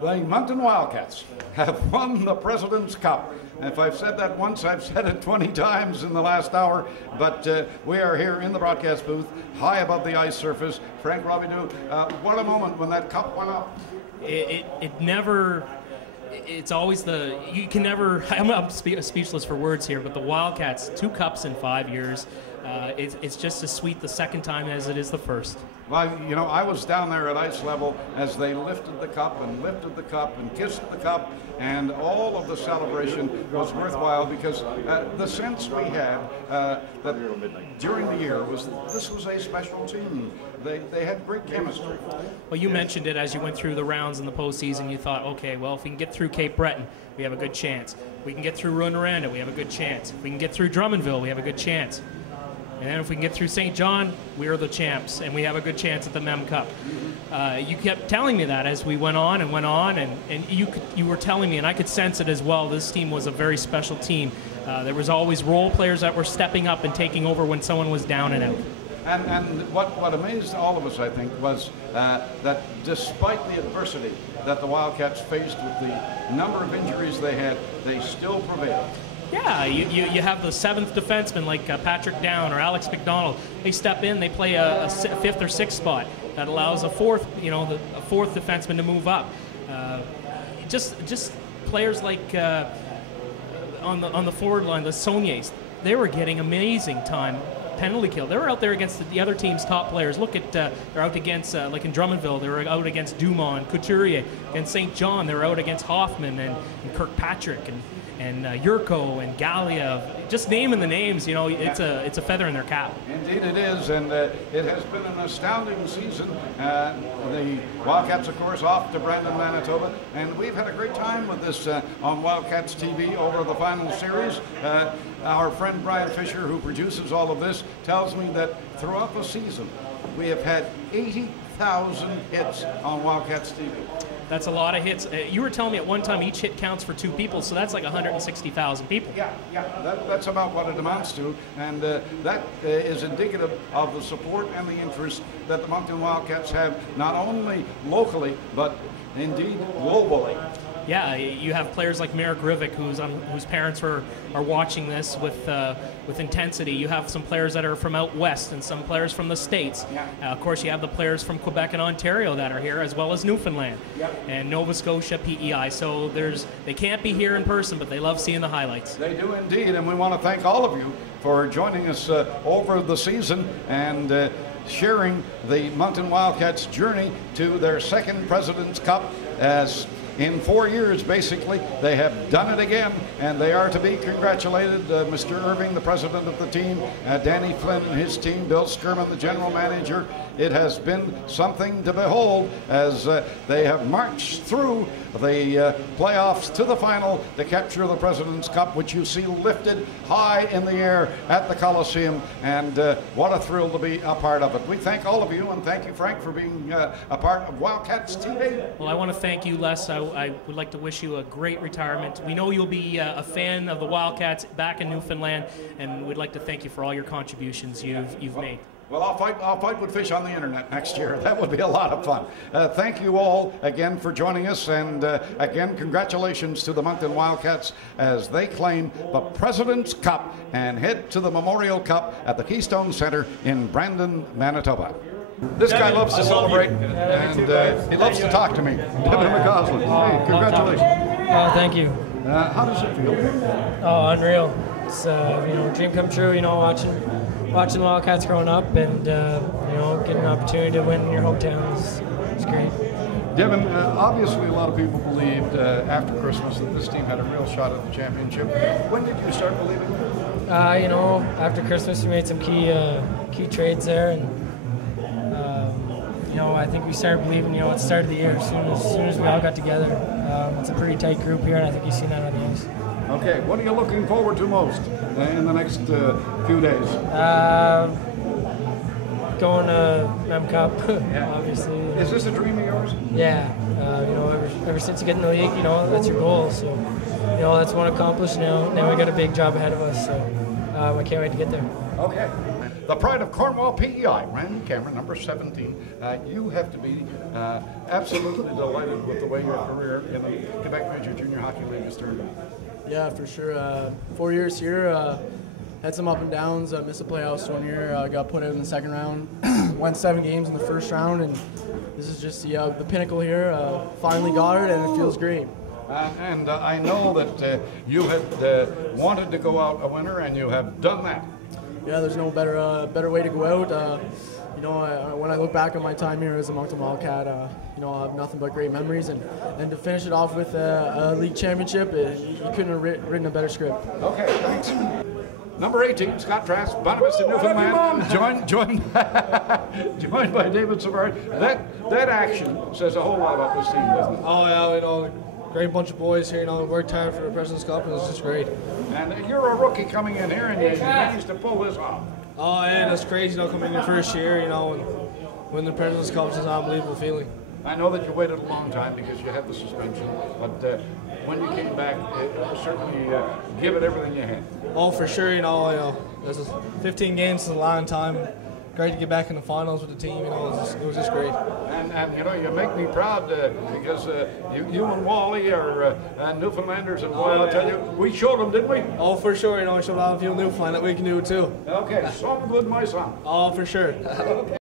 The Moncton Wildcats have won the President's Cup. If I've said that once, I've said it 20 times in the last hour, but we are here in the broadcast booth, high above the ice surface. Frank Robidoux, what a moment when that cup went up. It never... It's always you can never, I'm speechless for words here, but the Wildcats, 2 cups in 5 years, it's just as sweet the second time as it is the first. Well, you know, I was down there at ice level as they lifted the cup and kissed the cup, and all of the celebration was worthwhile because the sense we had that during the year was this was a special team. They had great chemistry. Well, you mentioned it as you went through the rounds in the postseason. You thought, okay, well, if we can get through Cape Breton, we have a good chance. If we can get through Rouyn-Noranda, we have a good chance. If we can get through Drummondville, we have a good chance. And then if we can get through St. John, we are the champs, and we have a good chance at the Mem Cup. You kept telling me that as we went on, and you were telling me, and I could sense it as well, this team was a very special team. There was always role players that were stepping up and taking over when someone was down and out. And what amazed all of us, I think, was that despite the adversity that the Wildcats faced with the number of injuries they had, they still prevailed. Yeah, you have the 7th defenseman like Patrick Down or Alex McDonald. They step in, they play a 5th or 6th spot that allows a 4th defenseman to move up. Just players like on the forward line, the Saulniers, they were getting amazing time. Penalty kill. They were out there against the other team's top players. Look at they're out against like in Drummondville. They were out against Dumont and Couturier. Against St. John, they were out against Hoffman and Kirkpatrick and Yurko and Gallia. Just naming the names, you know, it's a feather in their cap. Indeed it is, and it has been an astounding season. The Wildcats, of course, off to Brandon, Manitoba, and we've had a great time with this on Wildcats TV over the final series. Our friend Brian Fisher, who produces all of this, tells me that throughout the season we have had 80,000 hits on Wildcats TV. That's a lot of hits. You were telling me at one time each hit counts for 2 people, so that's like 160,000 people. Yeah, that's about what it amounts to, and that is indicative of the support and the interest that the Moncton Wildcats have, not only locally, but indeed globally. Yeah, you have players like Merrick Rivik, whose parents are watching this with intensity. You have some players that are from out west and some players from the States. Yeah. Of course, you have the players from Quebec and Ontario that are here, as well as Newfoundland and Nova Scotia, PEI. So they can't be here in person, but they love seeing the highlights. They do indeed, and we want to thank all of you for joining us over the season and sharing the Moncton Wildcats' journey to their 2nd President's Cup. As in 4 years, basically, they have done it again, and they are to be congratulated. Mr. Irving, the president of the team, Danny Flynn and his team, Bill Skirman, the general manager. It has been something to behold as they have marched through the playoffs to the final to capture the President's Cup, which you see lifted high in the air at the Coliseum, and what a thrill to be a part of it. We thank all of you, and thank you, Frank, for being a part of Wildcats TV. Well, I want to thank you, Les. I would like to wish you a great retirement. We know you'll be a fan of the Wildcats back in Newfoundland, and we'd like to thank you for all your contributions you've made. Well, I'll fight with fish on the internet next year. That would be a lot of fun. Thank you all again for joining us, and again, congratulations to the Moncton Wildcats as they claim the President's Cup and head to the Memorial Cup at the Keystone Center in Brandon, Manitoba. This guy loves to celebrate, and he loves to talk to me. Devin McCausland. Hey, congratulations. Oh, thank you. How does it feel? Oh, unreal. It's dream come true. Watching Wildcats growing up, and getting an opportunity to win in your hometown is great. Devin, obviously a lot of people believed after Christmas that this team had a real shot at the championship. When did you start believing it? After Christmas we made some key trades there, and I think we started believing, at the start of the year, as soon as we all got together. It's a pretty tight group here, and I think you've seen that on the ice. Okay, what are you looking forward to most in the next few days? Going to Mem Cup, obviously. Is this a dream of yours? Yeah, ever since you get in the league, that's your goal. So, that's one accomplished now. Now we got a big job ahead of us, so I can't wait to get there. Okay. the pride of Cornwall PEI, Randy Cameron, number 17. You have to be absolutely delighted with the way your career in the Quebec Major Junior Hockey League has turned out. Yeah, for sure. 4 years here, had some up and downs. Missed the playoffs 1 year, got put out in the second round, won 7 games in the first round, and this is just the pinnacle here. Finally got it, and it feels great. And I know that you had wanted to go out a winner, and you have done that. Yeah, there's no better way to go out. When I look back on my time here as a Moncton Wildcat, I have nothing but great memories, and to finish it off with a league championship, you couldn't have written a better script. Okay, thanks. Number 18, Scott Trask, Bonavista, Newfoundland, joined by David Savard. That action says a whole lot about this team, doesn't it? Oh yeah, great bunch of boys here. Worked hard for the President's Cup, and it's just great. And you're a rookie coming in here, and you managed to pull this off. Oh yeah, that's crazy. Coming in your first year, and win the President's Cup is an unbelievable feeling. I know that you waited a long time because you had the suspension, but when you came back, certainly give it everything you had. Oh, for sure. This is 15 games is a long time. Great to get back in the finals with the team. It was just great. And you make me proud because you and Wally are Newfoundlanders, and boy, I'll tell you, we showed them, didn't we? Oh, for sure. We showed a lot of people in Newfoundland that we can do it too. Okay, something good, my son. Oh, for sure. Okay.